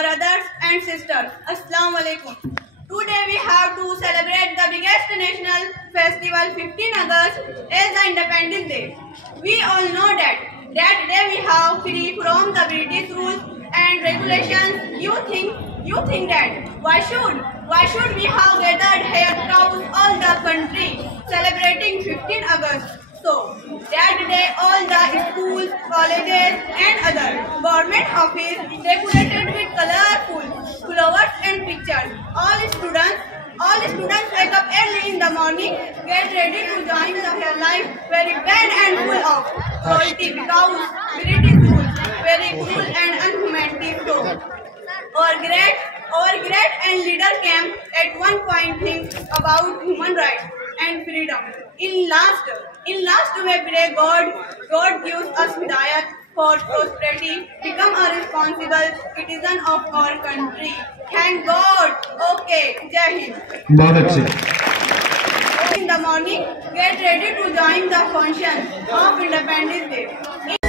brothers and sisters, Assalamu alaikum. Today we have to celebrate the biggest national festival 15 August as the Independence Day. We all know that day we have free from the British rules and regulations. You think that why should we have gathered here throughout all the country celebrating 15 August? So, that day all the schools, colleges and other government offices decorated with colorful flowers and pictures. All students wake up early in the morning, get ready to join their life very bad and full of cruelty because British rules very cruel and unhumanity. So, our great and leader came at one point think about human rights and freedom. In last way, God gives us hidayat for prosperity, become a responsible citizen of our country. Thank God. Okay, Jai Hind. बहुत अच्छे. In the morning, get ready to join the function of Independence Day.